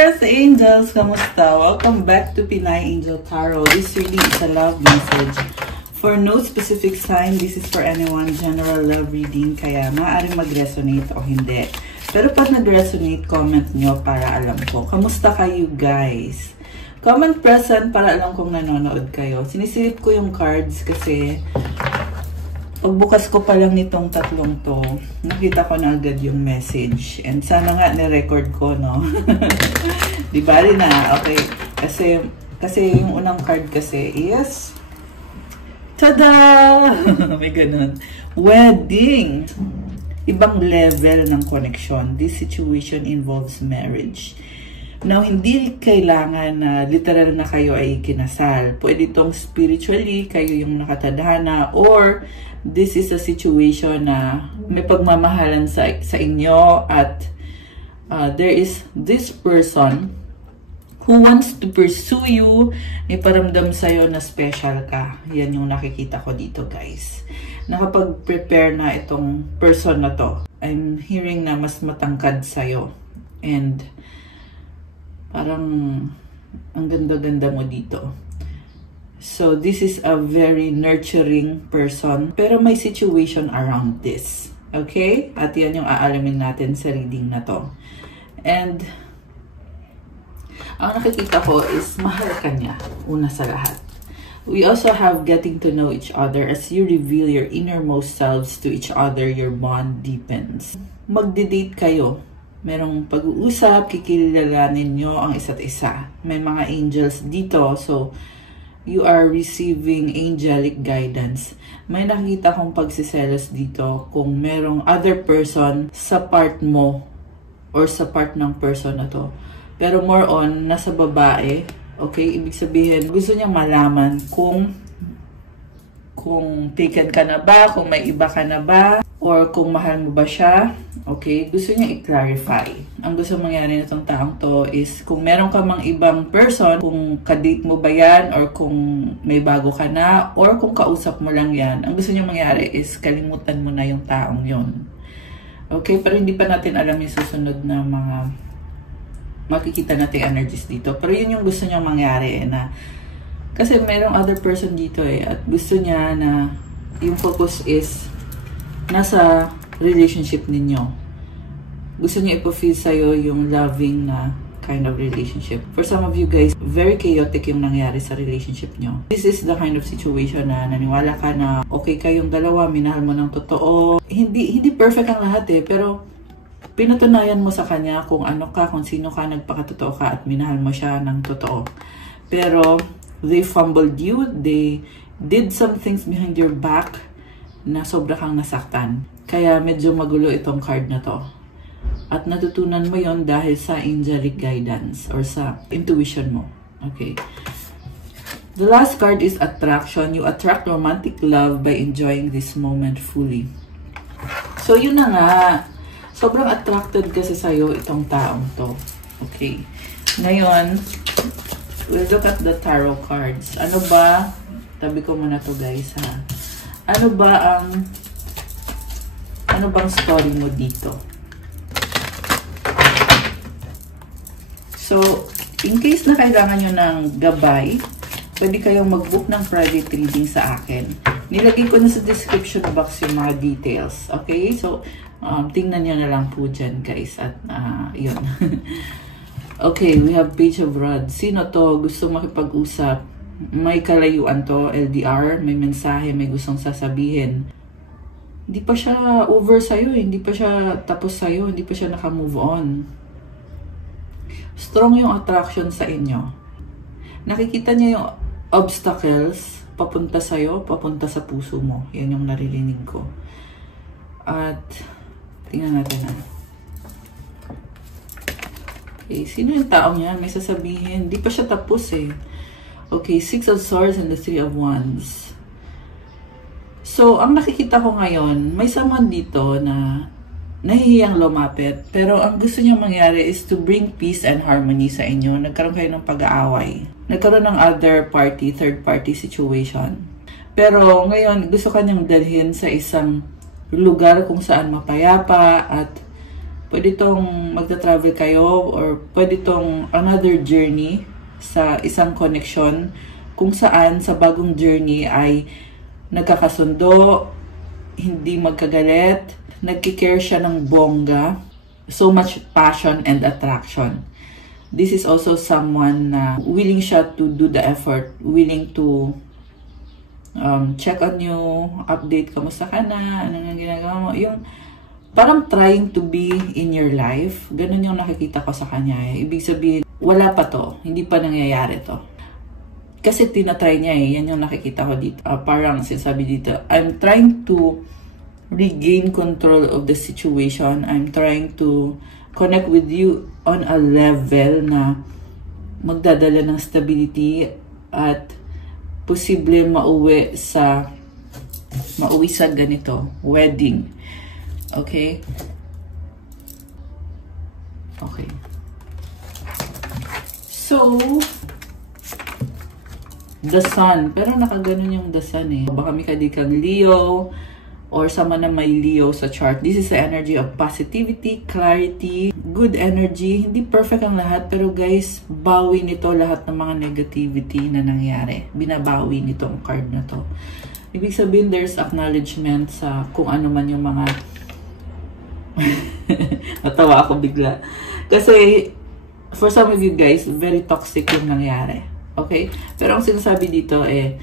Earth Angels! Kamusta? Welcome back to Pinay Angel Tarot. This reading is a love message. For no specific sign, this is for anyone, general love reading, kaya maaaring mag-resonate o hindi. Pero pag nag-resonate, comment nyo para alam ko. Kamusta kayo guys? Comment present para alam kong nanonood kayo. Sinisilip ko yung cards kasi pagbukas ko pa lang nitong tatlong to, nakita ko na agad yung message. And sana nga ni-record ko, no? Di ba rin na? Okay. Kasi yung unang card kasi is tada! May ganun. Wedding! Ibang level ng connection. This situation involves marriage. Now, hindi kailangan na literal na kayo ay kinasal. Pwede itong spiritually, kayo yung nakatadhana, or this is a situation na may pagmamahalan sa inyo at there is this person who wants to pursue you, may paramdam sa'yo na special ka. Yan yung nakikita ko dito, guys. Nakapag-prepare na itong person na to. I'm hearing na mas matangkad sa'yo. And parang ang ganda-ganda mo dito. So, this is a very nurturing person. Pero may situation around this. Okay? At yan yung aalamin natin sa reading na to. And ang nakikita ko is mahal ka niya, una sa lahat. We also have getting to know each other. As you reveal your innermost selves to each other, your bond deepens. Magde-date kayo. Merong pag-uusap, kikilalanin nyo ang isa't isa. May mga angels dito, so you are receiving angelic guidance. May nakikita kong pagsiselos dito kung merong other person sa part mo or sa part ng person na to. Pero more on, nasa babae. Okay? Ibig sabihin, gusto niyang malaman kung taken ka na ba, kung may iba ka na ba, or kung mahal mo ba siya. Okay? Gusto niya i-clarify. Ang gusto mangyari nitong taong to is kung meron ka mang ibang person, kung kadate mo ba yan, or kung may bago ka na, or kung kausap mo lang yan, ang gusto niya mangyari is kalimutan mo na yung taong yon. Okay? Pero hindi pa natin alam yung susunod na mga makikita natin energies dito. Pero yun yung gusto niya mangyari na kasi merong other person dito at gusto niya na yung focus is nasa relationship ninyo. Gusto niya ipo-feel sa'yo yung loving na kind of relationship. For some of you guys, very chaotic yung nangyari sa relationship nyo. This is the kind of situation na naniwala ka na okay kayong dalawa, minahal mo ng totoo. Hindi perfect ang lahat pero pinatunayan mo sa kanya kung ano ka, kung sino ka, nagpakatotoo ka at minahal mo siya ng totoo. Pero they fumbled you, they did some things behind your back na sobra kang nasaktan. Kaya medyo magulo itong card na to. At natutunan mo yon dahil sa angelic guidance or sa intuition mo. Okay. The last card is attraction. You attract romantic love by enjoying this moment fully. So yun na nga. Sobrang attracted kasi sa'yo itong taong to. Okay. Ngayon, we'll look at the tarot cards. Ano ba? Tabi ko muna to guys ha. Ano bang story mo dito? So, in case na kailangan nyo ng gabay, pwede kayong mag-book ng private reading sa akin. Nilagay ko na sa description box yung mga details. Okay? So, tingnan nyo na lang po dyan, guys. At, yun. Okay, we have Page of Rods. Sino to? Gusto makipag-usap. May kalayuan to, LDR. May mensahe, may gustong sasabihin. Hindi pa siya over sa'yo. Hindi pa siya tapos sa'yo. Hindi pa siya naka-move on. Strong yung attraction sa inyo. Nakikita niya yung obstacles papunta sa'yo, papunta sa puso mo. Yan yung naririnig ko. At tingnan natin na. Okay, sino yung taong yan? May sasabihin. Di pa siya tapos Okay, 6 of Swords and the 3 of Wands. So, ang nakikita ko ngayon, may someone dito na nahihiyang lumapit. Pero ang gusto niya mangyari is to bring peace and harmony sa inyo. Nagkaroon kayo ng pag-aaway. Nagkaroon ng other party, third party situation. Pero ngayon, gusto kanyang dalhin sa isang lugar kung saan mapayapa at Pwede tong magta-travel kayo or pwede tong another journey sa isang connection kung saan sa bagong journey ay nagkakasundo, hindi magkagalit, nagkikare siya ng bongga, so much passion and attraction. This is also someone na willing siya to do the effort, willing to check on you, update, kamusta ka na, ano nga ginagawa mo, yung parang trying to be in your life. Ganun yung nakikita ko sa kanya. Ibig sabihin, wala pa to. Hindi pa nangyayari to. Kasi tinatry niya eh. Yan yung nakikita ko dito. Parang sinasabi dito, I'm trying to regain control of the situation. I'm trying to connect with you on a level na magdadala ng stability at posible mauwi sa ganito, wedding. Okay? Okay. So, the sun. Pero nakaganon yung the sun eh. Baka may kadikang Leo or sama na may Leo sa chart. This is the energy of positivity, clarity, good energy. Hindi perfect ang lahat, pero guys, bawi nito lahat ng mga negativity na nangyari. Binabawi nito ang card na to. Ibig sabihin, there's acknowledgement sa kung ano man yung mga natawa ako bigla. Kasi, for some of you guys, very toxic yung nangyari. Okay? Pero ang sinasabi dito eh,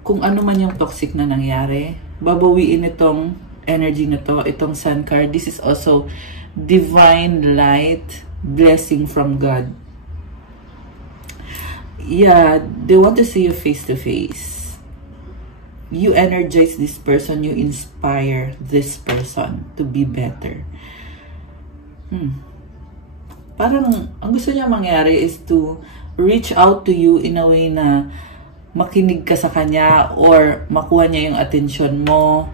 kung ano man yung toxic na nangyari, babawiin itong energy na to, itong sun card. This is also divine light, blessing from God. Yeah, they want to see you face to face. You energize this person, you inspire this person to be better. Parang, ang gusto niya mangyari is to reach out to you in a way na makinig ka sa kanya or makuha niya yung atensyon mo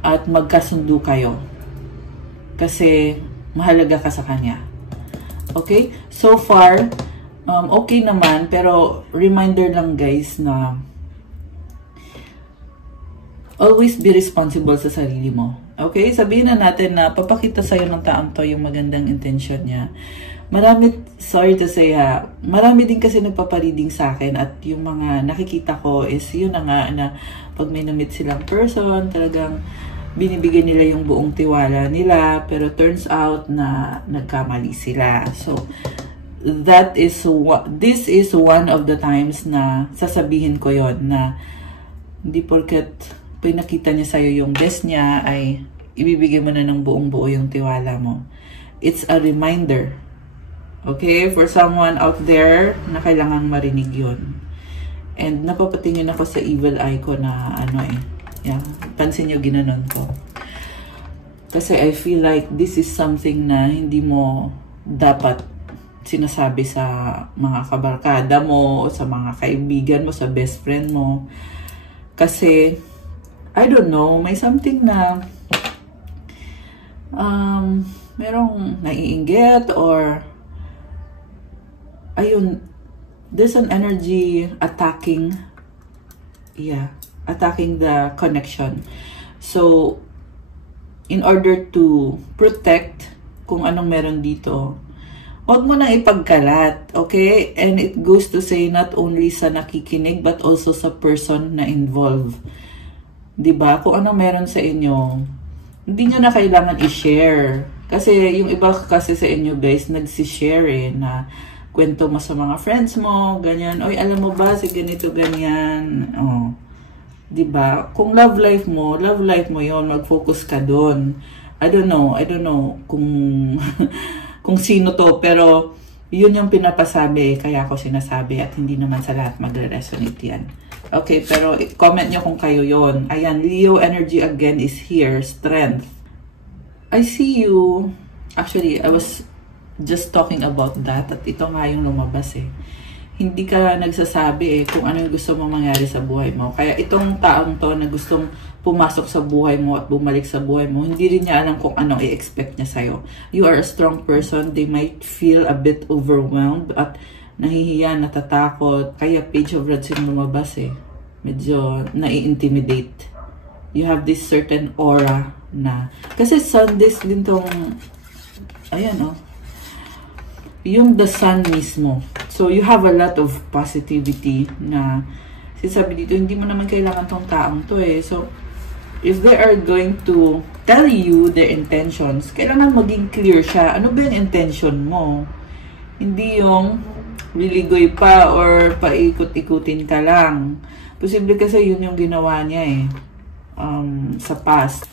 at magkasundo kayo. Kasi mahalaga ka sa kanya. Okay? So far, okay naman, pero reminder lang guys na always be responsible sa sarili mo. Okay? Sabihin na natin na papakita sa'yo ng taong to yung magandang intention niya. Marami, sorry to say ha, marami din kasi nagpapareading sa akin at yung mga nakikita ko is yun na nga na pag may na-meet silang person, talagang binibigyan nila yung buong tiwala nila, pero turns out na nagkamali sila. So, this is one of the times na sasabihin ko yon na hindi porket pinakita niya sa'yo yung best niya ay ibibigay mo na ng buong buo yung tiwala mo. It's a reminder. Okay? For someone out there na kailangang marinig yun. And napapatingin ako sa evil eye ko na ano eh. Yeah, pansin nyo ginanon ko. Kasi I feel like this is something na hindi mo dapat sinasabi sa mga kabarkada mo, o sa mga kaibigan mo, sa best friend mo. Kasi, I don't know, may something na merong naiinggit or ayun, there's an energy attacking, attacking the connection. So, in order to protect kung anong meron dito, huwag mo nang ipagkalat, okay? And it goes to say not only sa nakikinig but also sa person na involved. Diba? Kung anong meron sa inyo, hindi nyo na kailangan i-share. Kasi yung iba kasi sa inyo guys, nagsishare eh, na kwento mo sa mga friends mo, ganyan. Oy, alam mo ba, si ganito, ganyan. Oh. Diba? Kung love life mo yon, mag-focus ka doon. I don't know kung kung sino to, pero yun yung pinapasabi, kaya ako sinasabi at hindi naman sa lahat magre-resonate yan. Okay, pero comment nyo kung kayo yon. Ayan, Leo energy again is here, strength. I see you. Actually, I was just talking about that at ito nga yung lumabas eh. Hindi ka nagsasabi eh kung ano yung gusto mo mangyari sa buhay mo. Kaya itong taong to na gustong pumasok sa buhay mo at bumalik sa buhay mo, hindi rin niya alam kung ano i-expect niya sa'yo. You are a strong person. They might feel a bit overwhelmed at nahihiya, natatakot. Kaya Page of Rods yung lumabas eh. Medyo nai-intimidate. You have this certain aura na. Kasi Sundays din tong, ayan oh, yung the sun mismo. So, you have a lot of positivity na, sinasabi dito, hindi mo naman kailangan tong taong to eh. So, if they are going to tell you their intentions, kailangan maging clear siya. Ano ba yung intention mo? Hindi yung liligoy pa or paikot-ikutin ka lang. Posible kasi yun yung ginawa niya eh. Sa past.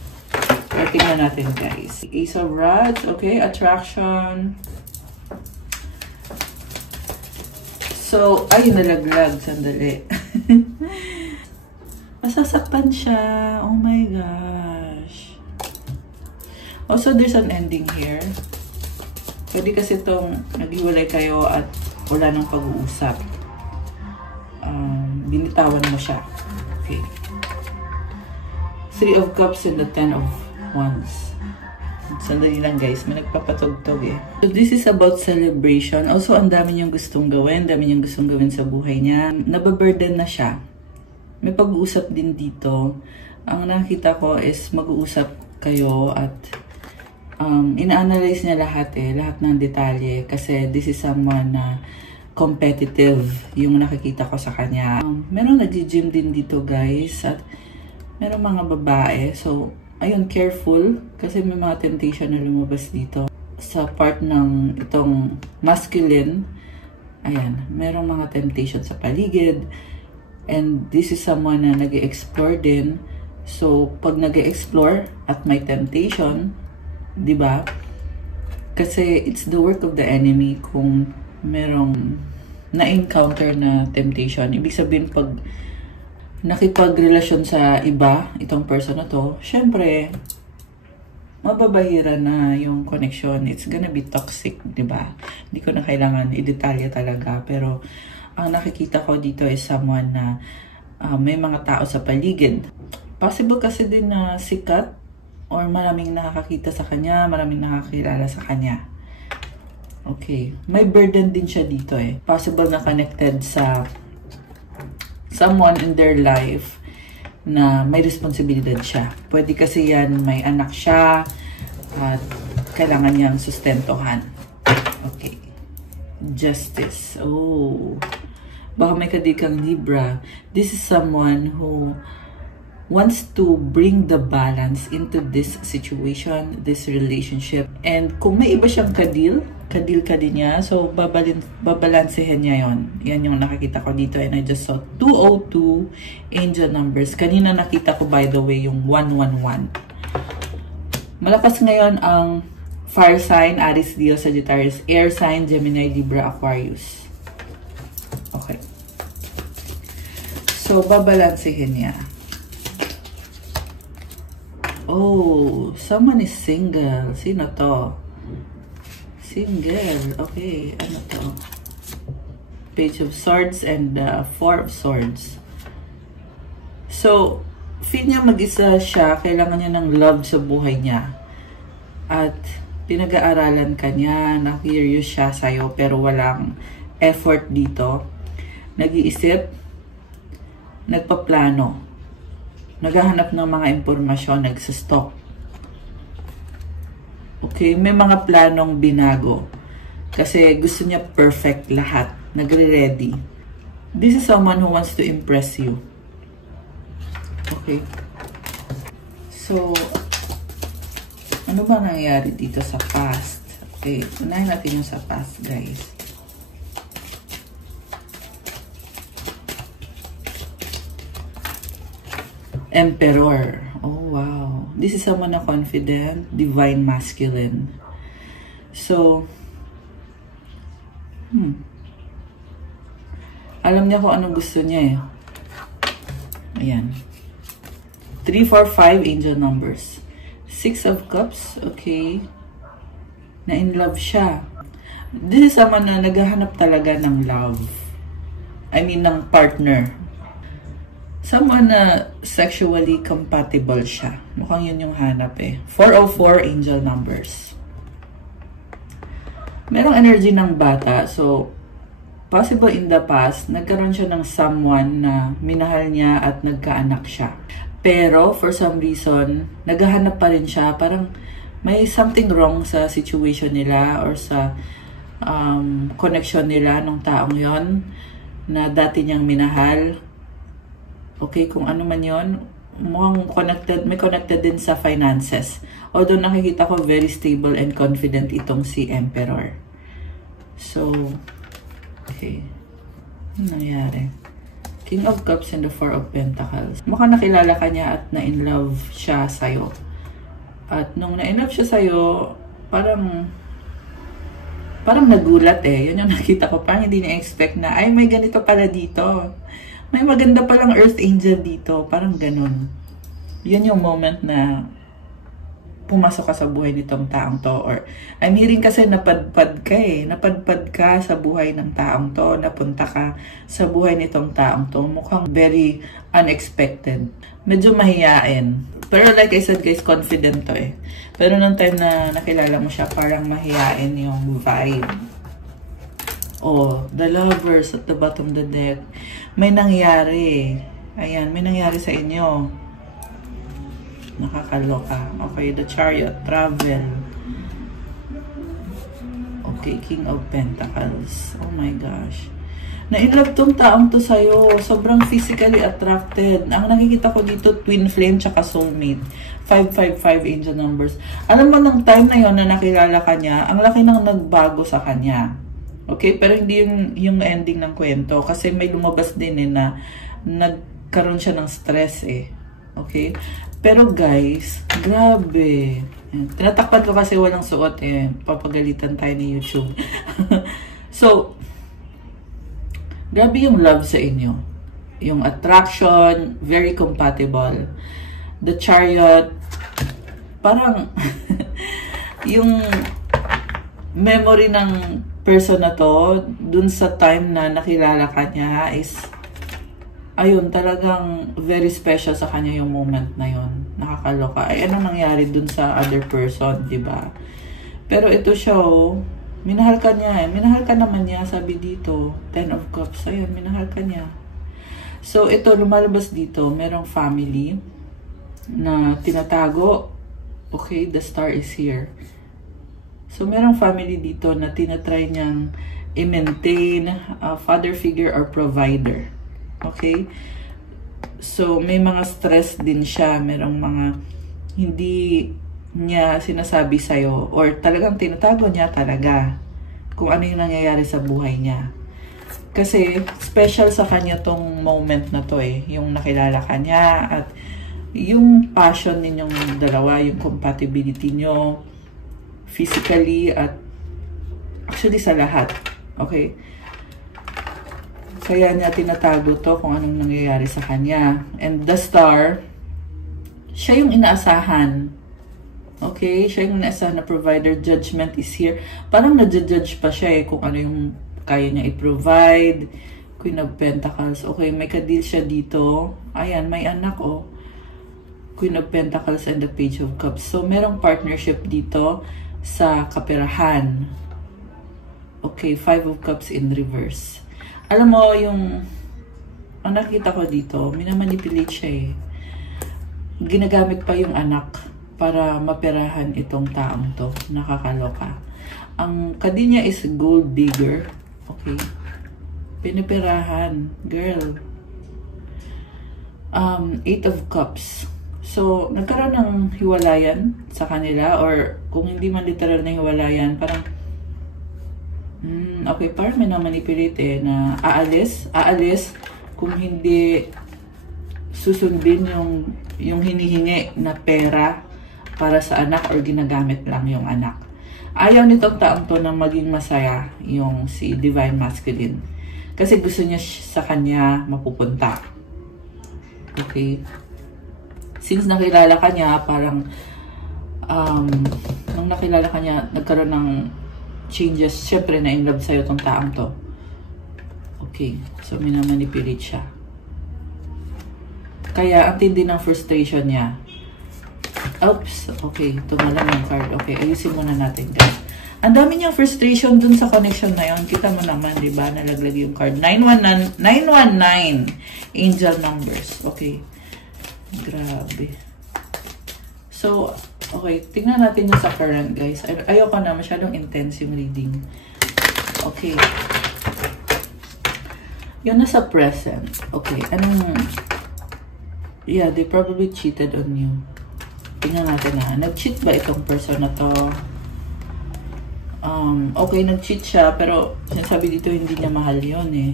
Pero tingnan natin guys. Ace of Rods, okay, attraction. So, ay, nalaglag. Sandali. Masasaktan siya. Oh my gosh. Also, there's an ending here. Pwede kasi itong naghiwalay kayo at wala nang pag-uusap. Binitawan mo siya. Okay. Three of Cups and the Ten of Wands. Sandali lang guys, may nagpapatugtog eh. So this is about celebration. Also, ang dami niyang gustong gawin. Dami niyang gustong gawin sa buhay niya. Nababurden na siya. May pag-uusap din dito. Ang nakita ko is mag-uusap kayo at ina-analyze niya lahat eh. Lahat ng detalye. Kasi this is someone na competitive yung nakikita ko sa kanya. Meron nag-gym din dito guys. At meron mga babae. So, ayun, careful kasi may mga temptation na lumabas dito. Sa part ng itong masculine, ayan, merong mga temptation sa paligid. And this is someone na nag-explore din. So, pag nag-explore at may temptation, di ba? Kasi it's the work of the enemy kung merong na-encounter na temptation. Ibig sabihin, pag nakipagrelasyon sa iba, itong person na to, syempre, mababahira na yung connection. It's gonna be toxic, di ba? Hindi ko na kailangan i-detalya talaga. Pero, ang nakikita ko dito is someone na may mga tao sa paligid. Possible kasi din na sikat or maraming nakakakita sa kanya, maraming nakakilala sa kanya. Okay. May burden din siya dito eh. Possible na connected sa someone in their life na may responsibilidad siya. Pwede kasi yan, may anak siya at kailangan niyang sustentuhan. Okay. Justice. Oh. Baka may kadikang Libra. This is someone who wants to bring the balance into this situation, this relationship. And kung may iba siyang kadil ka din niya. So, babalansehin niya yon. Yan yung nakikita ko dito. And I just saw 202 angel numbers. Kanina nakita ko, by the way, yung 111. Malakas ngayon ang fire sign, Aries, Leo, Sagittarius, air sign, Gemini, Libra, Aquarius. Okay. So, babalansehin niya. Oh, someone is single. Sino to? Single. Okay, ano to? Page of Swords and Four of Swords. So, feel niya mag-isa siya. Kailangan niya ng love sa buhay niya. At pinag-aaralan ka niya, na-curious siya sa'yo, pero walang effort dito. Nag-iisip, nagpaplano, naghahanap ng mga impormasyon, nagsastock. Okay, may mga planong binago. Kasi gusto niya perfect lahat. Nagre-ready. This is someone who wants to impress you. Okay. So, ano ba nangyayari dito sa past? Okay, unahin natin yung sa past, guys. Emperor. Oh, wow. This is someone na confident, divine masculine. So, alam niya kung anong gusto niya eh. Ayan. 3, 4, 5 angel numbers. 6 of Cups. Okay. Na in love siya. This is someone na naghahanap talaga ng love. I mean, ng partner. Someone na sexually compatible siya. Mukhang yun yung hanap eh. 404 angel numbers. Merong energy ng bata. So, possible in the past, nagkaroon siya ng someone na minahal niya at nagkaanak siya. Pero, for some reason, naghahanap pa rin siya. Parang may something wrong sa situation nila or sa connection nila ng taong yon na dati niyang minahal. Okay, kung ano man yon, mukhang may connected din sa finances. Although nakikita ko very stable and confident itong si Emperor. So, okay. Ano nangyari? King of Cups and the Four of Pentacles. Mukhang nakilala ka niya at na-in-love siya sa'yo. At nung na-in-love siya sa'yo, parang nagulat eh. Yun yung nakita ko. Parang hindi na-expect na, ay, may ganito pala dito. May maganda palang Earth Angel dito. Parang ganun. Yun yung moment na pumasok ka sa buhay nitong taong to. Or, I'm hearing kasi napadpad ka eh. Napadpad ka sa buhay ng taong to. Napunta ka sa buhay nitong taong to. Mukhang very unexpected. Medyo mahiyain. Pero like I said guys, confident to eh. Pero nung time na nakilala mo siya, parang mahiyain yung vibe. Oh, the Lovers at the bottom of the deck. May nangyari. Ayan, may nangyari sa inyo. Nakakaloka. Okay, the Chariot, travel. Okay, King of Pentacles. Oh my gosh. Na-inlove tong taong to sa'yo. Sobrang physically attracted. Ang nakikita ko dito, twin flame tsaka soulmate. 555 angel numbers. Alam mo, ng time na yon na nakilala ka niya, ang laki nang nagbago sa kanya. Okay, pero hindi yung ending ng kwento. Kasi may lumabas din eh na nagkaroon siya ng stress eh. Okay? Pero guys, grabe. Tinatakpan ko kasi walang suot eh. Papagalitan tayo ni YouTube. So, grabe yung love sa inyo. Yung attraction, very compatible. The Chariot, parang yung memory ng person na to, dun sa time na nakilala ka niya is ayun, talagang very special sa kanya yung moment na yun. Nakakaloka. Ay, ano nangyari dun sa other person, diba? Pero ito siya, oh, minahal ka niya eh. Minahal ka naman niya, sabi dito. 10 of Cups. Ayun, minahal ka niya. So, ito, lumalabas dito. Merong family na tinatago. Okay, the star is here. So, merong family dito na tinatry niyang i-maintain a father figure or provider. Okay? So, may mga stress din siya. Merong mga hindi niya sinasabi sa'yo or talagang tinatago niya talaga kung ano yung nangyayari sa buhay niya. Kasi, special sa kanya tong moment na to eh. Yung nakilala ka niya at yung passion ninyong dalawa, yung compatibility nyo physically at actually sa lahat. Okay? Kaya niya tinatago to kung anong nangyayari sa kanya. And the star, siya yung inaasahan. Okay? Siya yung inaasahan na provider. Judgment is here. Parang na-judge pa siya eh kung ano yung kaya niya i-provide. Queen of Pentacles. Okay, may ka-deal siya dito. Ayan, may anak oh. Queen of Pentacles and the Page of Cups. So, merong partnership dito sa kaperahan. Okay, 5 of Cups in reverse. Alam mo, ang nakita ko dito, minamanipulate siya eh. Ginagamit pa yung anak para maperahan itong taong to. Nakakaloka. Ang kadi niya is gold digger. Okay. Piniperahan. Girl. 8 of Cups. So, nagkaroon ng hiwalayan sa kanila or kung hindi man literal na hiwalayan, parang okay, parang may na-manipulate eh na aalis kung hindi susundin yung hinihingi na pera para sa anak or ginagamit lang yung anak. Ayaw nitong taong to na maging masaya yung si Divine Masculine. Kasi gusto niya sa kanya mapupunta. Okay? Since nakilala ka niya, parang nung nakilala ka niya, nagkaroon ng changes. Siyempre, na-inlove sa'yo tong taong to. Okay. So, minamanipulate siya. Kaya, ang tindi ng frustration niya. Oops. Okay. Tumalang yung card. Okay. Ayusin muna natin, guys. Ang dami niyang frustration dun sa connection na yon. Kita mo naman, di ba? Nalaglag yung card. 919. Angel numbers. Okay. Grabe. So, okay. Tingnan natin yung sa current, guys. Ayoko na. Masyadong intense yung reading. Okay. Yung nasa present. Okay. Anong... Yeah, they probably cheated on you. Tingnan natin na. Nag-cheat ba itong person na to? Okay, nag-cheat siya. Pero, sinasabi dito, hindi niya mahal yun eh.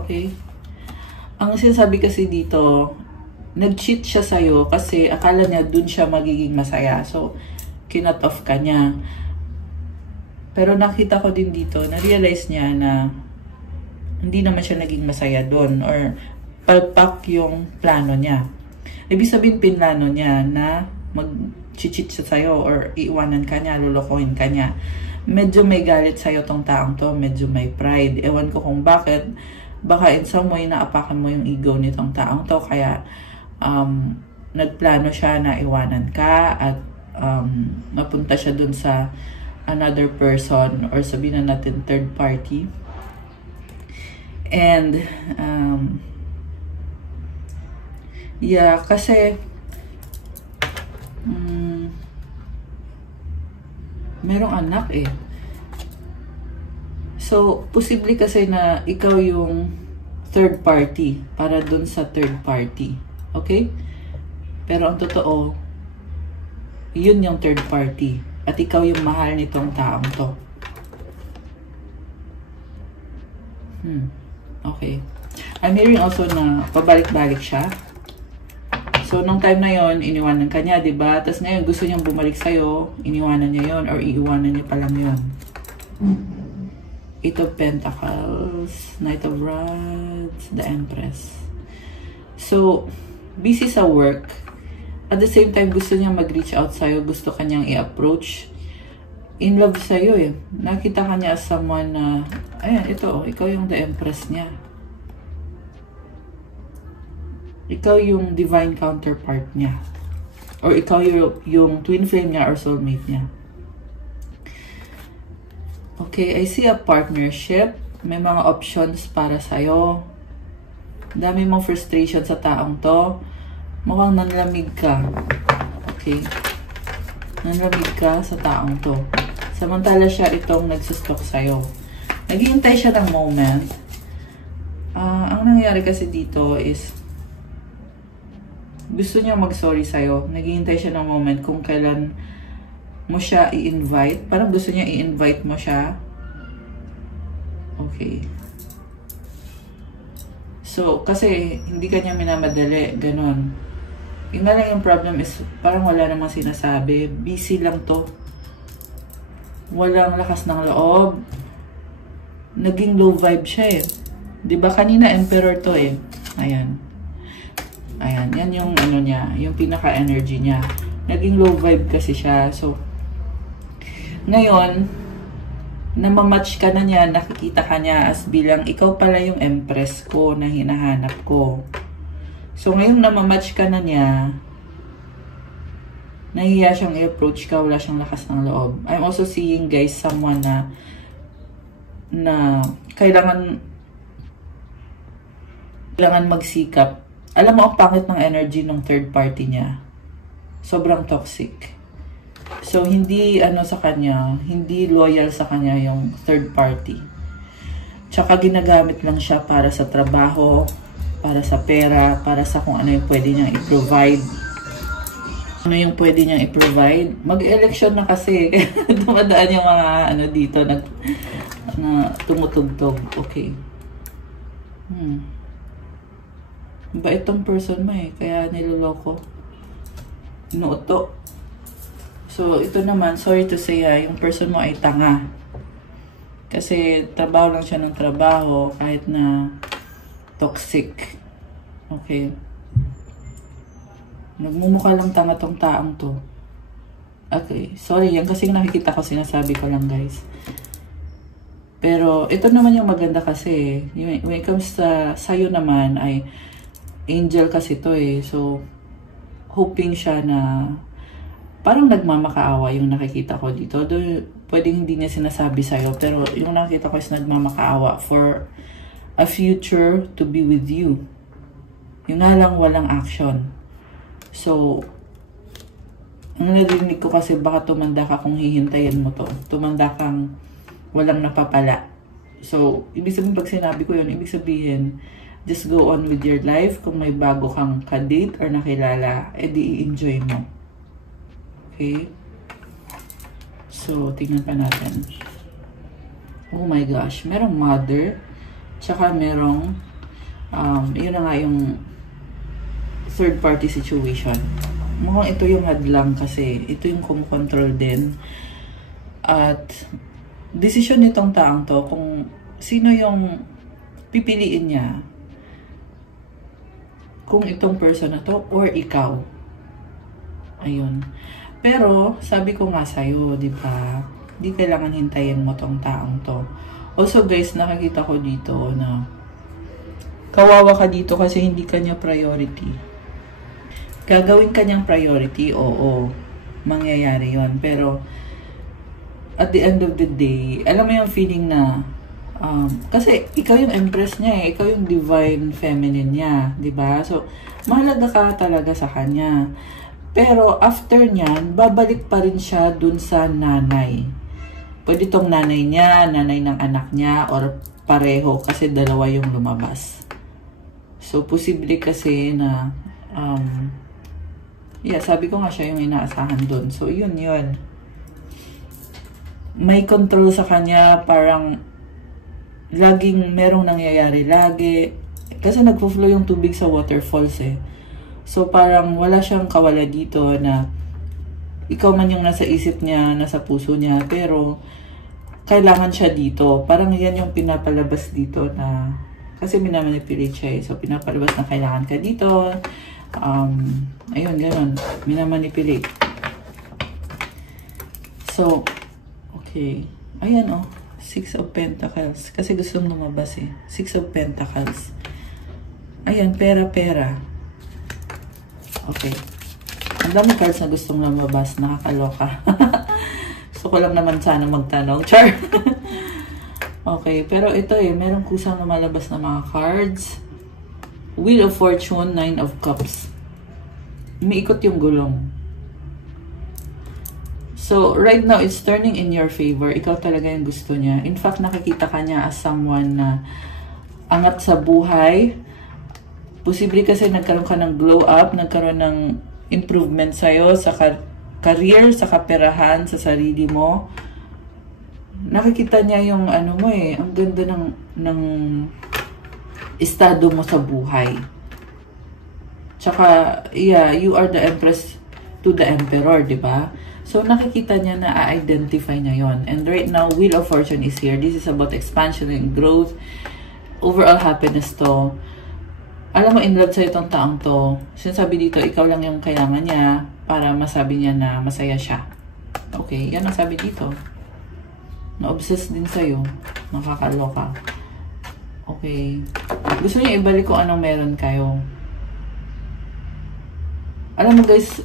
Okay. Ang sinasabi kasi dito, nag-cheat siya sa'yo kasi akala niya dun siya magiging masaya. So, kinut off ka niya. Pero nakita ko din dito, na-realize niya na hindi naman siya naging masaya dun or palpak yung plano niya. Ibig sabihin, pinlano niya na mag-cheat siya sa'yo or iiwanan ka niya, lulukohin ka niya. Medyo may galit sa'yo tong taong to, medyo may pride. Ewan ko kung bakit. Baka in some way naapakan mo yung ego nitong taong to, kaya nagplano siya na iwanan ka at napunta siya dun sa another person or sabihin na natin third party. And yeah, kasi merong anak eh. So, posible kasi na ikaw yung third party para dun sa third party. Okay? Pero ang totoo, yun yung third party. At ikaw yung mahal nitong taong to. Okay. I'm hearing also na pabalik-balik siya. So, nung time na yon iniwanan ka niya, diba? Tapos ngayon, gusto niyang bumalik sa'yo, iniwanan niya yon or iiwanan niya pa lang yon. Eight of Pentacles, Knight of Rods, the Empress. So, busy sa work. At the same time, gusto niya mag-reach out sa'yo. Gusto kanyang i-approach. In love sa'yo eh. Nakita ka niya as someone na, ayan, ito, ikaw yung the Empress niya. Ikaw yung divine counterpart niya. Or ikaw yung twin flame niya or soulmate niya. Okay, I see a partnership. May mga options para sa'yo. Dami mong frustration sa taong to. Mukhang nanlamig ka. Okay. Nanlamig ka sa taong to. Samantala siya itong nagsustok sa'yo. Naghihintay siya ng moment. Ang nangyayari kasi dito is gusto niya mag-sorry sa'yo. Naghihintay siya ng moment kung kailan mo siya i-invite. Parang gusto niya i-invite mo siya. Okay. So, kasi hindi ka niya minamadali. Ganon. Yung nga lang yung problem is parang wala namang sinasabi. Busy lang to. Walang lakas ng loob. Naging low vibe siya eh. Diba kanina emperor to eh. Ayan. Ayan. Yan yung ano niya. Yung pinaka-energy niya. Naging low vibe kasi siya. So, ngayon, namamatch ka na niya, nakikita ka niya as bilang ikaw pala yung empress ko na hinahanap ko. So, ngayon namamatch ka na niya, nahiya siyang i-approach ka, wala siyang lakas ng loob. I'm also seeing, guys, someone na kailangan magsikap. Alam mo, ang pangit ng energy ng third party niya. Sobrang toxic. So, hindi sa kanya, hindi loyal sa kanya yung third party. Tsaka ginagamit lang siya para sa trabaho, para sa pera, para sa kung ano yung pwede niyang i-provide. Ano yung pwede niyang i-provide? Mag-election na kasi. Dumadaan yung mga dito na tumutugtog. Okay. Ba itong person mo eh, kaya niloloko. Inuuto. So, ito naman, sorry to say yung person mo ay tanga. Kasi, trabaho lang siya ng trabaho, kahit na toxic. Okay. Nagmumukha lang tanga tong taong to. Okay. Sorry, yan kasi nakikita ko, sinasabi ko lang, guys. Pero, ito naman yung maganda kasi. When it comes sa'yo naman, ay angel kasi to eh. So, hoping siya na parang nagmamakaawa yung nakikita ko dito. Pwedeng hindi niya sinasabi sa'yo, pero yung nakikita ko is nagmamakaawa for a future to be with you. Yung nga lang walang action. So, ang narinig ko kasi baka tumanda ka kung hihintayin mo to. Tumanda kang walang napapala. So, ibig sabihin pag sinabi ko yun, ibig sabihin, just go on with your life. Kung may bago kang ka-date or nakilala, edi i-enjoy mo. Okay? So, tingnan pa natin. Oh my gosh, merong mother, tsaka merong, yun na nga yung third party situation. Mukhang ito yung hadlang kasi, ito yung kumukontrol din. At, desisyon nitong taong to, kung sino yung pipiliin niya, kung itong person na to, or ikaw. Ayun. Pero, sabi ko nga sa'yo, di ba? Di kailangan hintayin mo tong taong to. Also guys, nakikita ko dito na kawawa ka dito kasi hindi kanya priority. Gagawin kanyang priority, oo. Mangyayari yon. Pero, at the end of the day, alam mo yung feeling na, kasi ikaw yung empress niya eh. Ikaw yung divine feminine niya. Diba? So, mahalaga ka talaga sa kanya. Pero, after nyan, babalik pa rin siya dun sa nanay. Pwede itong nanay niya, nanay ng anak niya, or pareho kasi dalawa yung lumabas. So, posible kasi na, sabi ko nga siya yung inaasahan dun. So, yun. May control sa kanya, parang laging merong nangyayari lagi. Kasi nagpo-flow yung tubig sa waterfalls eh. So, parang wala siyang kawala dito na ikaw man yung nasa isip niya, nasa puso niya, pero kailangan siya dito. Parang yan yung pinapalabas dito na, kasi minamanipulate siya eh. So, pinapalabas na kailangan ka dito. Ayun, gano'n. Minamanipulate. So, okay. Ayan oh. 6 of Pentacles. Kasi gusto mong lumabas eh. 6 of Pentacles. Ayan, pera-pera. Okay. Ang dami cards na gustong lumabas. Nakakaloka. Gusto ko lang naman sana magtanong. Char! Okay. Pero ito eh. Merong kusang lumalabas na mga cards. Wheel of Fortune, 9 of Cups. Umiikot yung gulong. So, right now, it's turning in your favor. Ikaw talaga yung gusto niya. In fact, nakikita ka niya as someone na angat sa buhay. Posible kasi nagkaroon ka ng glow up, nagkaroon ng improvement sa'yo, sa career, sa kaperahan, sa sarili mo. Nakikita niya yung ano mo eh, ang ganda ng estado mo sa buhay. Tsaka, yeah, you are the empress to the emperor, di ba? So, nakikita niya na a-identify niya yon. And right now, Wheel of Fortune is here. This is about expansion and growth. Overall happiness to. Alam mo, in love sa'yo itong taong to. Sinasabi dito, ikaw lang yung kailangan niya para masabi niya na masaya siya. Okay, yan ang sabi dito. Na-obsessed din sa'yo. Nakakaloka. Okay. Gusto niya ibalik kung anong meron kayo. Alam mo guys,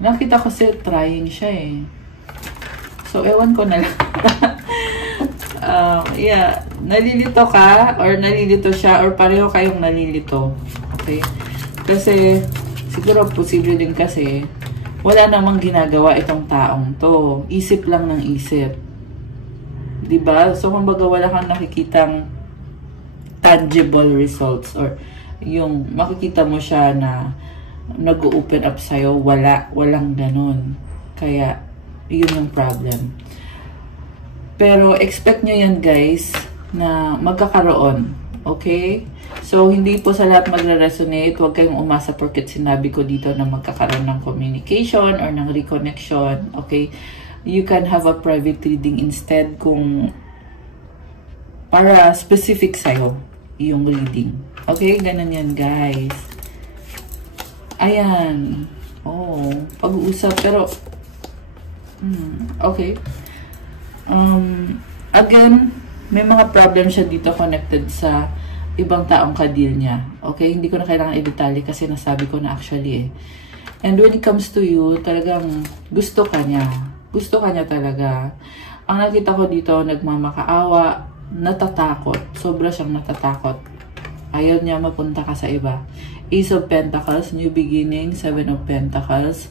nakita ko kasi trying siya eh. So, ewan ko na lang. Yeah, nalilito ka or nalilito siya or pareho kayong nalilito. Okay? Kasi, siguro posible din kasi wala namang ginagawa itong taong to. Isip lang ng isip. Diba? So, kumbaga wala kang nakikitang tangible results or yung makikita mo siya na nag-open up sa'yo, walang ganun. Kaya, yun yung problem. Pero, expect nyo yan guys, na magkakaroon. Okay? So, hindi po sa lahat magre-resonate. Huwag kayong umasa porket sinabi ko dito na magkakaroon ng communication or ng reconnection. Okay? You can have a private reading instead kung para specific sa'yo yung reading. Okay? Ganun yan guys. Ayan. Oh, pag-uusap. Pero, okay. Again, may mga problem siya dito connected sa ibang taong ka-deal niya. Okay? Hindi ko na kailangan i-detalye kasi nasabi ko na actually eh. And when it comes to you, talagang gusto ka niya. Gusto ka niya talaga. Ang nakita ko dito, nagmamakaawa, natatakot. Sobra siyang natatakot. Ayaw niya mapunta ka sa iba. Ace of Pentacles, new beginning, Seven of Pentacles.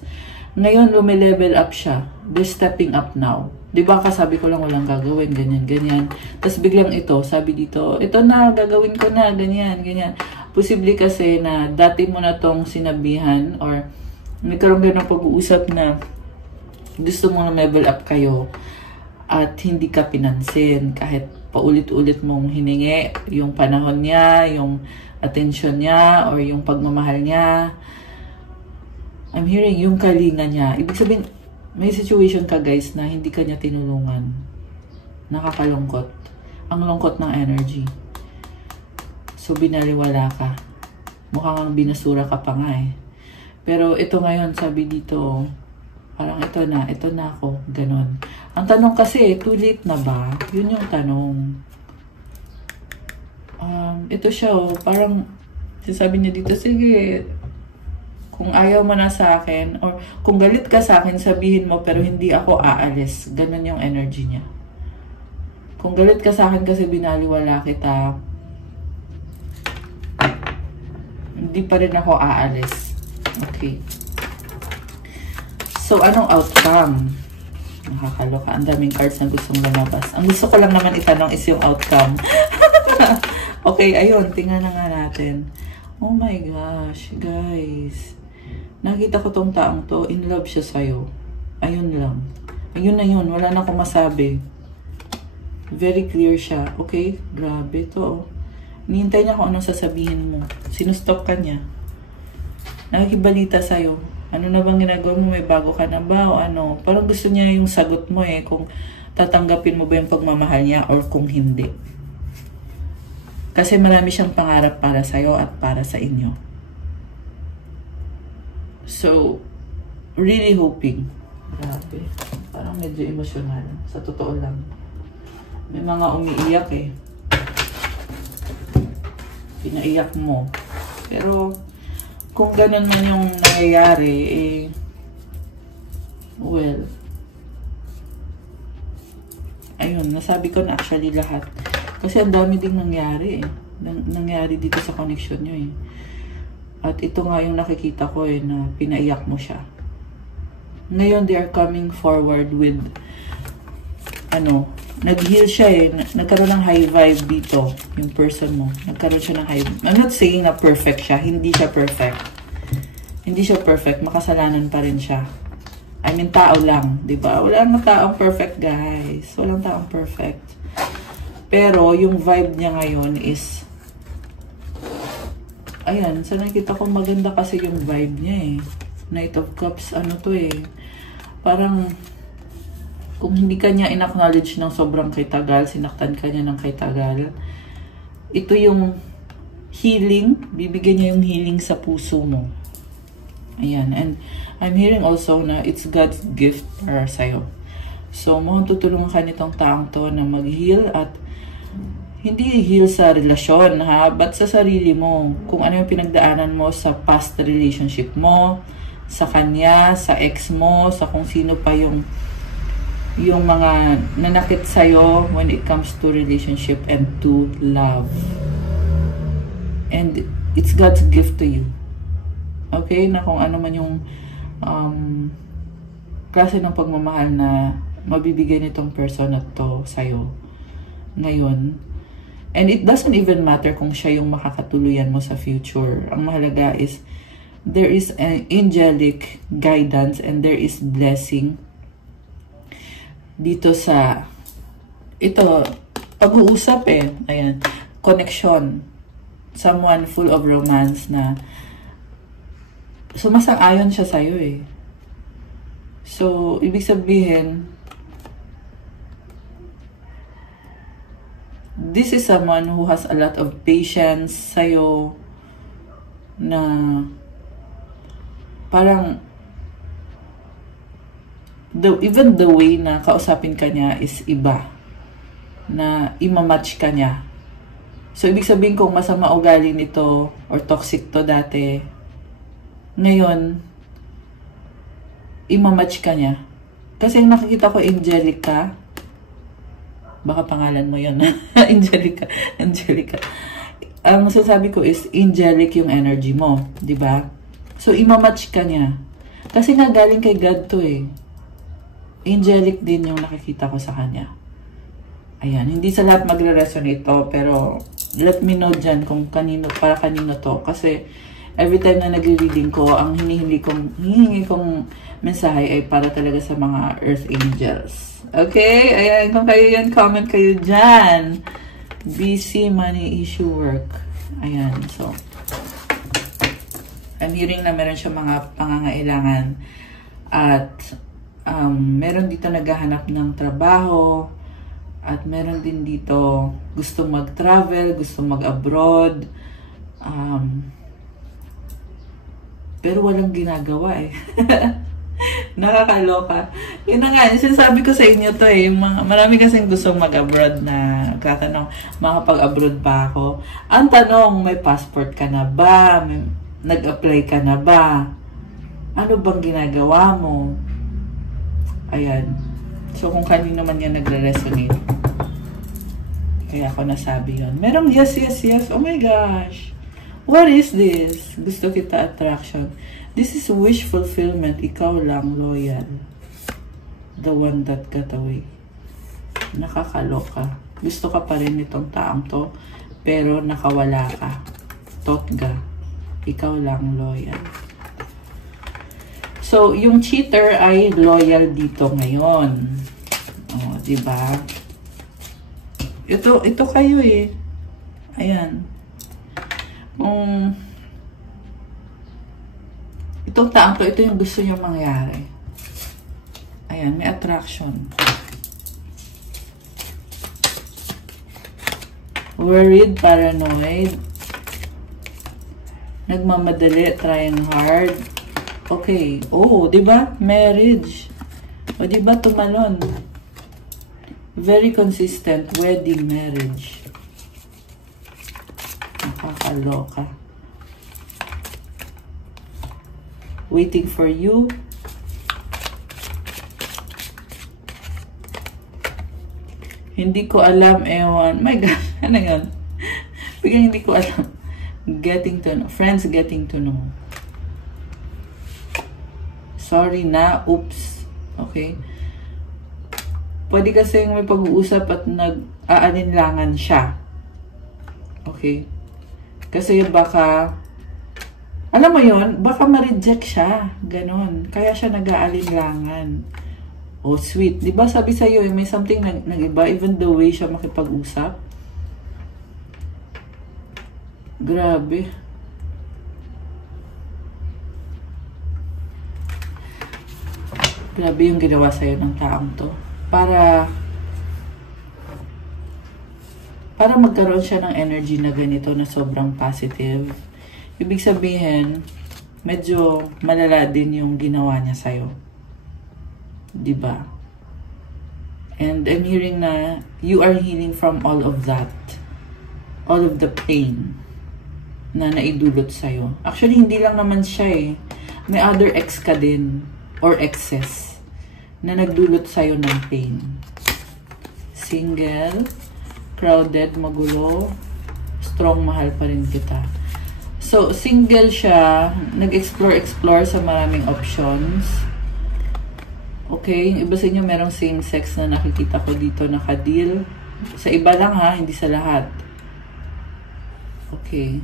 Ngayon, lumilevel up siya. They're stepping up now. Diba kasabi ko lang walang gagawin, ganyan, ganyan. Tapos biglang ito, sabi dito, ito na, gagawin ko na, ganyan, ganyan. Posible kasi na dati mo na tong sinabihan or nagkaroon ka ng pag-uusap na gusto mong level up kayo at hindi ka pinansin kahit paulit-ulit mong hiningi yung panahon niya, yung attention niya, or yung pagmamahal niya. I'm hearing yung kalinga niya. Ibig sabihin, may situation ka guys na hindi ka niya tinulungan. Nakakalungkot. Ang lungkot ng energy. So, binaliwala ka. Mukhang binasura ka pa nga eh. Pero ito ngayon, sabi dito, parang ito na ako, ganon. Ang tanong kasi, too late na ba? Yun yung tanong. Ito siya, oh, parang, sabi niya dito, sige, kung ayaw mo na sa akin, or kung galit ka sa akin, sabihin mo, pero hindi ako aalis. Ganon yung energy niya. Kung galit ka sa akin kasi binaliwala kita, hindi pa rin ako aalis. Okay. So, anong outcome? Nakakaloka. Ang daming cards na gustong lumabas. Ang gusto ko lang naman itanong is yung outcome. Okay, ayun. Tingnan na nga natin. Oh my gosh, guys. Nakita ko tong taong to. In love siya sa'yo. Ayun lang. Ayun na yun. Wala na akong masabi. Very clear siya. Okay? Grabe to. Nihintay niya kung anong sasabihin mo. Sinustop ka niya. Nakikibalita sa'yo. Ano na bang ginagawa mo? May bago ka na ba? O ano? Parang gusto niya yung sagot mo eh. Kung tatanggapin mo ba yung pagmamahal niya or kung hindi. Kasi marami siyang pangarap para sa'yo at para sa inyo. So, really hoping. Grabe. Parang medyo emosyonal. Sa totoo lang. May mga umiiyak eh. Pinaiyak mo. Pero, kung ganun man yung nangyayari, eh, well, ayun, nasabi ko na actually lahat. Kasi ang dami ding nangyari eh. Nangyari dito sa connection nyo eh. At ito nga yung nakikita ko eh, na pinaiyak mo siya. Ngayon, they are coming forward with, nag-heal siya eh. Nagkaroon ng high vibe dito, yung person mo. Nagkaroon siya ng high vibe. I'm not saying na perfect siya. Hindi siya perfect. Hindi siya perfect. Makasalanan pa rin siya. I mean, tao lang. Diba? Walang taong perfect, guys. Walang taong perfect. Pero, yung vibe niya ngayon is, ayan, sa nakita ko maganda kasi yung vibe niya eh. Knight of Cups, ano to eh. Parang, kung hindi ka niya in-acknowledge ng sobrang kay tagal, sinaktan ka niya ng kay tagal, ito yung healing, bibigyan niya yung healing sa puso mo. Ayan, and I'm hearing also na it's God's gift para sa'yo. So, mukhang tutulungan ka nitong taong to na mag-heal at hindi heal sa relasyon, ha? But sa sarili mo, kung ano yung pinagdaanan mo sa past relationship mo, sa kanya, sa ex mo, sa kung sino pa yung mga nanakit sa'yo when it comes to relationship and to love. And it's God's gift to you. Okay? Na kung ano man yung klase ng pagmamahal na mabibigay nitong person na to sa'yo ngayon. And it doesn't even matter kung siya yung makakatuluyan mo sa future. Ang mahalaga is there is an angelic guidance and there is blessing dito sa ito, pag-uusap eh. Ayan, connection. Someone full of romance na sumasang-ayon siya sa'yo eh. So, ibig sabihin, this is someone who has a lot of patience sa'yo na parang even the way na kausapin ka niya is iba. Na imamatch ka niya. So, ibig sabihin kung masama ugali nito or toxic to dati, ngayon, imamatch ka niya. Kasi nakikita ko angelic ka. Baka pangalan mo yun. Angelica. Angelica. Ang sasabi ko is, angelic yung energy mo. Diba? So, imamatch ka niya. Kasi nga galing kay God to eh. Angelic din yung nakikita ko sa kanya. Ayan. Hindi sa lahat magre-resonate to. Pero, let me know dyan kung kanino, para kanino to. Kasi, every time na nagre-reading ko, ang hinihingi kong mensahe ay para talaga sa mga Earth Angels. Okay? Ayan. Kung kayo yan, comment kayo dyan. BC, money, issue, work. Ayan. So, I'm hearing na meron siya mga pangangailangan. At, meron dito naghahanap ng trabaho. At meron din dito gusto mag-travel, gusto mag-abroad. Pero walang ginagawa eh. Nakakaloka. Yun na nga, sinasabi ko sa inyo to eh. Marami kasing gustong mag-abroad na katanong, makapag-abroad pa ako. Ang tanong, may passport ka na ba? Nag-apply ka na ba? Ano bang ginagawa mo? Ayan. So, kung kanino man yan nagre-resonate. Kaya ako nasabi yun. Merong yes, yes, yes. Oh my gosh. What is this? Gusto kita attraction. This is wish fulfillment. Ikaw lang, loyal. The one that got away. Nakakaloka. Gusto ka pa rin itong taong to, pero nakawala ka. Totga. Ikaw lang, loyal. So, yung cheater ay loyal dito ngayon. O, diba? Ito kayo eh. Ayan. Itong taong to, ito yung gusto nyo mangyari. Ayan, may attraction. Worried, paranoid. Nagmamadali, trying hard. Okay. Oh, diba? Marriage. O, diba? Tumalon. Very consistent. Wedding, marriage. Nakakaloka. Waiting for you. Hindi ko alam, ewan. My God, ano yun? Biglang hindi ko alam. Getting to know. Friends getting to know. Sorry na. Oops. Okay. Pwede kasi may pag-uusap at nag-aalinlangan siya. Okay. Kasi baka, alam mo yun, baka ma-reject siya. Ganon. Kaya siya nag-aalinlangan. Oh, sweet. Diba sabi sa'yo, may something nag-iba, even the way siya makipag-usap. Grabe. Grabe yung ginawa sa'yo ng taong to. Para magkaroon siya ng energy na ganito na sobrang positive. Ibig sabihin, medyo malala din yung ginawa niya sa'yo. Diba? And I'm hearing na you are healing from all of that. All of the pain na naidulot sa'yo. Actually, hindi lang naman siya eh. May other ex ka din or exes na nagdulot sa'yo ng pain. Single, crowded, magulo, strong, mahal pa rin kita. So, single siya, nag-explore sa maraming options. Okay, yung iba sa inyo merong same sex na nakikita ko dito naka-deal. Sa iba lang ha, hindi sa lahat. Okay.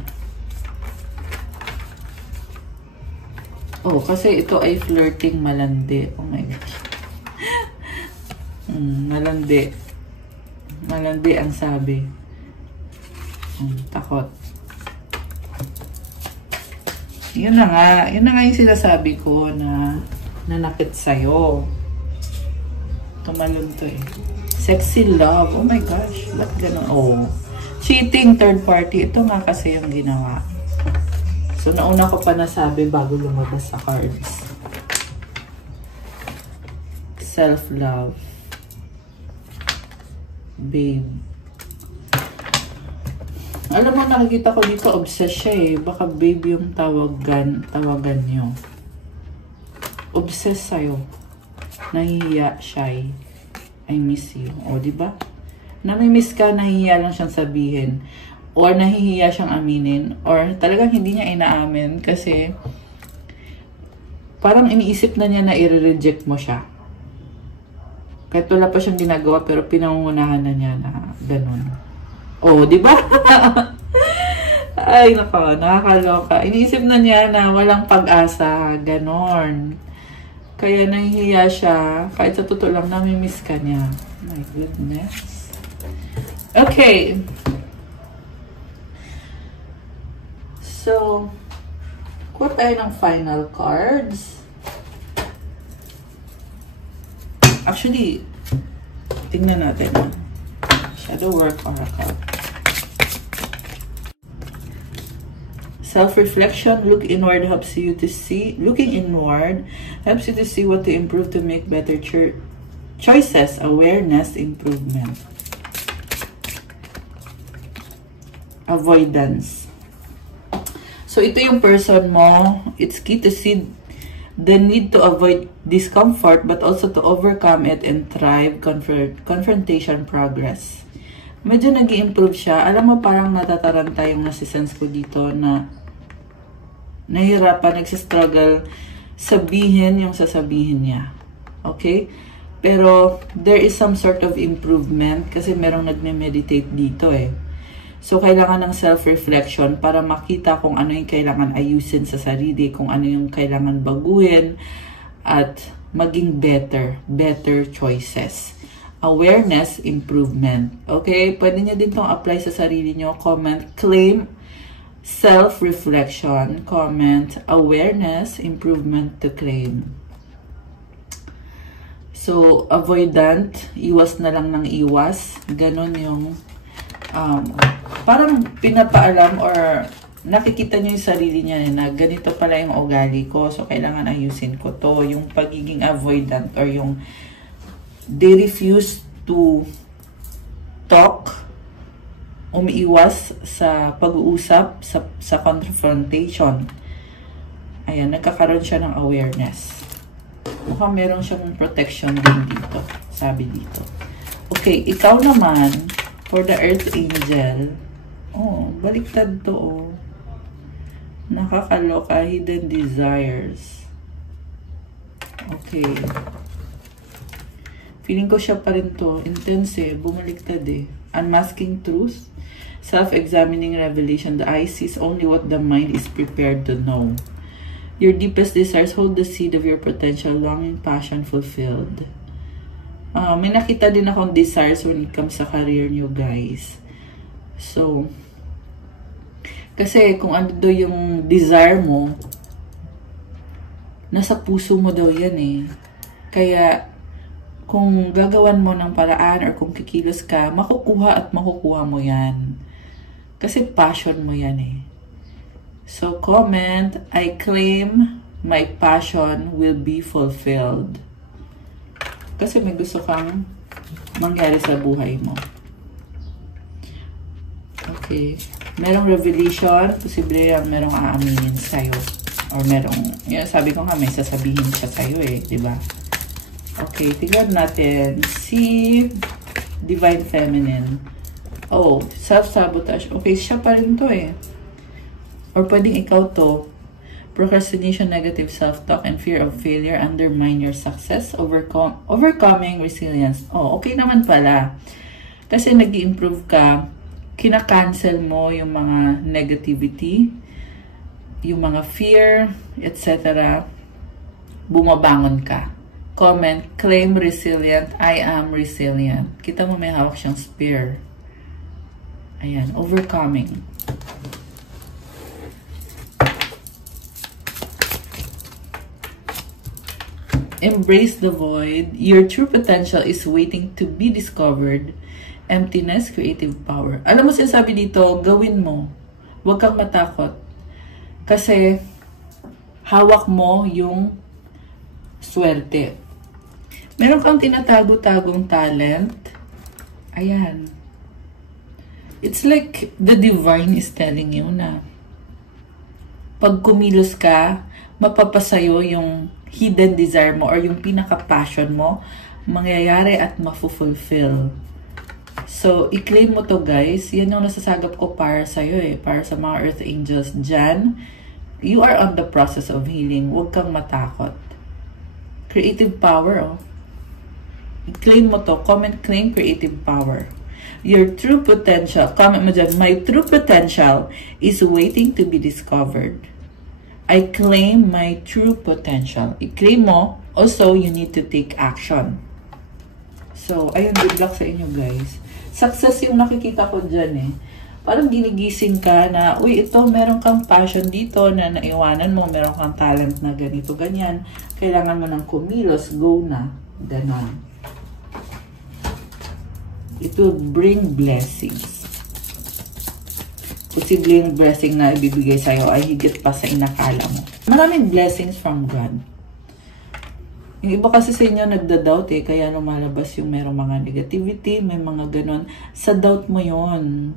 Oh, kasi ito ay flirting malandi. Oh my gosh. Malandi. Malandi ang sabi. Takot. Yun na nga yung sinasabi ko na nanakit sa'yo. Tumalon to eh. Sexy love. Oh my gosh. Ba't ganun? Oh. Cheating, third party. Ito nga kasi yung ginawa. So, nauna ko pa nasabi bago lumabas sa cards. Self-love. Babe. Alam mo, nakikita ko dito, obsessed siya eh. Baka babe yung tawagan nyo. Obsessed sa'yo. Nahihiya, shy. I miss you. O, diba? namimiss ka, nahihiya lang siyang sabihin. Or nahihiya siyang aminin. Or talagang hindi niya inaamin kasi parang iniisip na niya na i-reject mo siya. Kahit wala pa siyang ginagawa pero pinangungunahan na niya na ganun. Oh, di ba? Ay, nako, nakakaloka. Iniisip na niya na walang pag-asa. Ganon. Kaya nahihiya siya. Kahit sa totoo lang, namimiss ka niya. My goodness. Okay. So, kuha tayo ng final cards. Actually, tingnan natin. Shadow Work Oracle. Self-reflection, look inward helps you to see. Looking inward helps you to see what to improve to make better choices. Awareness, improvement. Avoidance. So, ito yung person mo. It's key to see the need to avoid discomfort but also to overcome it and thrive confrontation progress. Medyo nag-i-improve siya. Alam mo, parang natataranta yung nasisense ko dito na nahihirapan, nagsistruggle sabihin yung sasabihin niya. Okay? Pero there is some sort of improvement kasi merong nagme-meditate dito eh. So, kailangan ng self-reflection para makita kung ano yung kailangan ayusin sa sarili, kung ano yung kailangan baguhin, at maging better choices. Awareness, improvement. Okay? Pwede nyo din itong apply sa sarili nyo. Comment, claim, self-reflection. Comment, awareness, improvement to claim. So, avoidant, iwas na lang ng iwas. Ganon yung parang pinapaalam or nakikita nyo yung sarili niya na ganito pala yung ugali ko. So, kailangan ayusin ko to. Yung pagiging avoidant or yung they refuse to talk, umiiwas sa pag-uusap, sa confrontation. Ayan, nagkakaroon siya ng awareness. Mukhang meron siyang protection din dito. Sabi dito. Okay, ikaw naman, for the Earth Angel, oh, baliktad to, oh. Nakakaloka, hidden desires. Okay. Feeling ko siya pa rin to. Intense eh. Bumaliktad eh. Unmasking truth. Self-examining revelation. The eye sees only what the mind is prepared to know. Your deepest desires hold the seed of your potential, longing, passion fulfilled. May nakita din akong desires when it comes sa career nyo, guys. So, kasi kung ano daw yung desire mo, nasa puso mo daw yan eh. Kaya, kung gagawan mo ng paraan or kung kikilos ka, makukuha at makukuha mo yan. Kasi passion mo yan eh. So, comment, I claim my passion will be fulfilled. Kasi may gusto kang mangyari sa buhay mo. Okay. Merong revelation, posible yung merong aaminin sa'yo. Or merong, yun, sabi ko nga, may sasabihin siya sa'yo eh, di ba? Okay, tignan natin. Si Divine Feminine. Oh, self-sabotage. Okay, siya pa rin to eh. Or pwedeng ikaw to. Procrastination, negative self-talk, and fear of failure undermine your success. Overcoming resilience. Oh, okay naman pala. Kasi nag-i-improve ka, kina-cancel mo yung mga negativity, yung mga fear, etc. Bumabangon ka. Comment, claim resilient. I am resilient. Kita mo may hawak siyang spear. Ayan, overcoming. Embrace the void. Your true potential is waiting to be discovered. Emptiness, creative power. Alam mo, sinasabi dito, gawin mo. Huwag kang matakot. Kasi, hawak mo yung swerte. Meron kang tinatago-tagong talent. Ayan. It's like the divine is telling you na pag kumilos ka, mapapasayo yung hidden desire mo or yung pinaka-passion mo, mangyayari at mafulfill. So, i-claim mo to guys. Yan yung nasasagap ko para sa'yo eh. Para sa mga Earth Angels dyan. You are on the process of healing. Huwag kang matakot. Creative power, oh. I-claim mo to. Comment, claim creative power. Your true potential. Comment mo dyan. My true potential is waiting to be discovered. I claim my true potential. I-claim mo. Also, you need to take action. So, ayun, good luck sa inyo guys. Success yung nakikita ko dyan eh. Parang ginigising ka na, uy, ito, meron kang passion dito na naiwanan mo, meron kang talent na ganito, ganyan. Kailangan mo ng kumilos, go na. Ganon. It will bring blessings. Posible yung blessing na ibibigay sa'yo ay higit pa sa inakala mo. Maraming blessings from God. Yung iba kasi sa inyo nagda-doubt eh, kaya lumalabas yung merong mga negativity, may mga ganon. Sa doubt mo yon.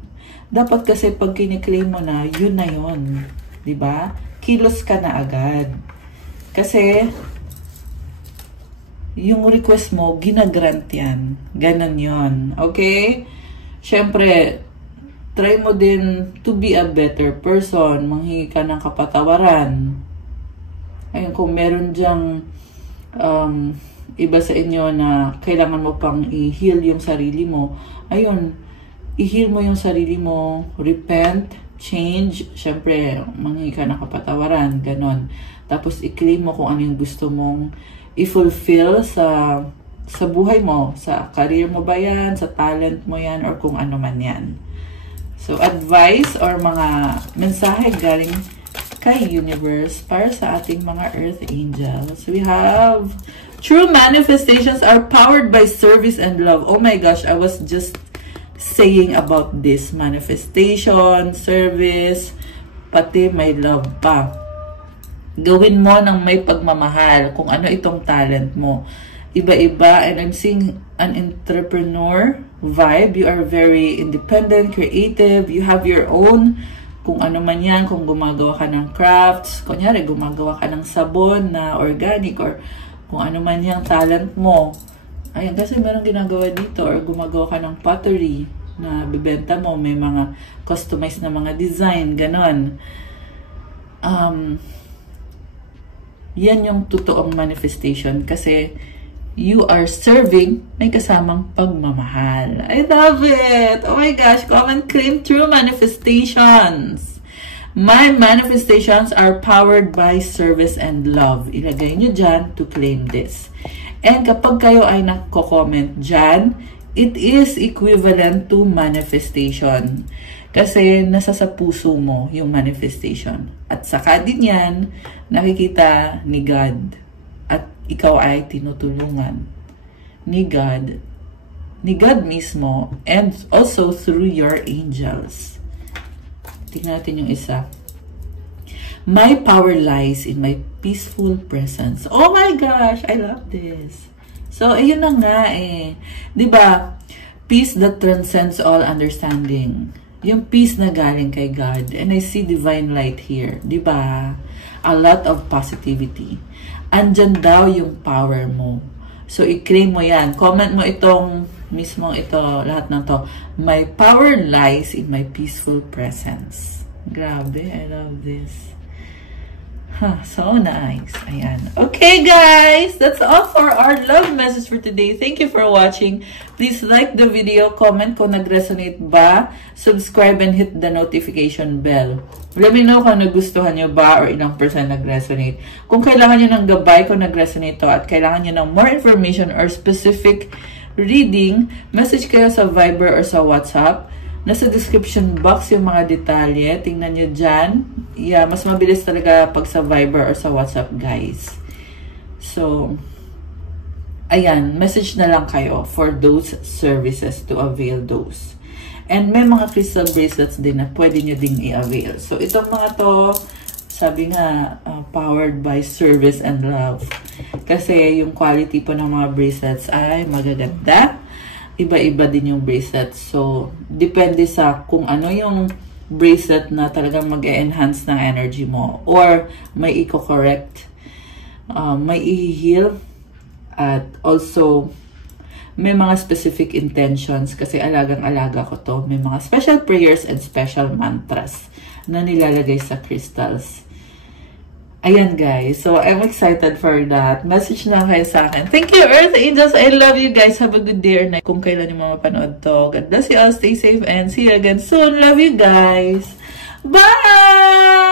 Dapat kasi pag kiniklaim mo na, yun na yun. Diba? Kilos ka na agad. Kasi, yung request mo, ginagrant yan. Ganon yun. Okay? Siyempre, try mo din to be a better person. Manghingi ka ng kapatawaran. Ayun, kung meron dyang iba sa inyo na kailangan mo pang i-heal yung sarili mo, ayun, i-heal mo yung sarili mo, repent, change, syempre, manghingi ka ng kapatawaran, ganon. Tapos, i-claim mo kung ano yung gusto mong i-fulfill sa buhay mo, sa career mo ba yan, sa talent mo yan, or kung ano man yan. So, advice or mga mensahe galing kay universe para sa ating mga Earth Angels. We have true manifestations are powered by service and love. Oh my gosh, I was just saying about this. Manifestation, service, pati may love pa. Gawin mo ng may pagmamahal kung ano itong talent mo. Iba-iba, and I'm seeing an entrepreneur vibe. You are very independent, creative, you have your own kung ano man yan, kung gumagawa ka ng crafts, kunyari gumagawa ka ng sabon na organic, or kung ano man yung talent mo. Ayan, kasi meron ginagawa dito, or gumagawa ka ng pottery na bibenta mo, may mga customized na mga design, ganon. Yan yung totoong manifestation kasi you are serving, may kasamang pagmamahal. I love it! Oh my gosh, comment, claim true manifestations. My manifestations are powered by service and love. Ilagay nyo dyan to claim this. And kapag kayo ay nagko-comment dyan, it is equivalent to manifestation. Kasi nasa sa puso mo yung manifestation. At saka din yan, nakikita ni God. At ikaw ay tinutulungan ni God mismo, and also through your angels. Tingnan natin yung isa. My power lies in my peaceful presence. Oh my gosh, I love this. So, ayun na nga eh. Diba? Peace that transcends all understanding. Yung peace na galing kay God. And I see divine light here. Diba? A lot of positivity. Andyan daw yung power mo. So, i-claim mo yan. Comment mo itong mismong ito, lahat ng to. My power lies in my peaceful presence. Grabe, I love this. Huh, so nice. Ayan. Okay, guys. That's all for our love message for today. Thank you for watching. Please like the video, comment kung nag-resonate ba, subscribe, and hit the notification bell. Let me know kung nagustuhan nyo ba or ilang % nag-resonate. Kung kailangan nyo ng gabay kung nag-resonate to at kailangan nyo ng more information or specific reading, message kayo sa Viber or sa WhatsApp. Nasa description box yung mga detalye. Tingnan nyo dyan. Yeah, mas mabilis talaga pag sa Viber or sa WhatsApp, guys. So, ayan, message na lang kayo for those services to avail those. And may mga crystal bracelets din na pwede nyo ding i-avail. So, itong mga to, sabi nga, powered by service and love. Kasi yung quality po ng mga bracelets ay magaganda. Iba-iba din yung bracelets. So, depende sa kung ano yung bracelet na talagang mag-enhance ng energy mo. Or, may i-correct, may i-heal, at also, may mga specific intentions kasi alagang-alaga ko to. May mga special prayers and special mantras na nilalagay sa crystals. Ayan guys, so I'm excited for that. Message na kayo sa akin. Thank you, Earth Angels. I love you guys. Have a good day or night. Kung kailan yung mapanood to. God bless you all. Stay safe and see you again soon. Love you guys. Bye!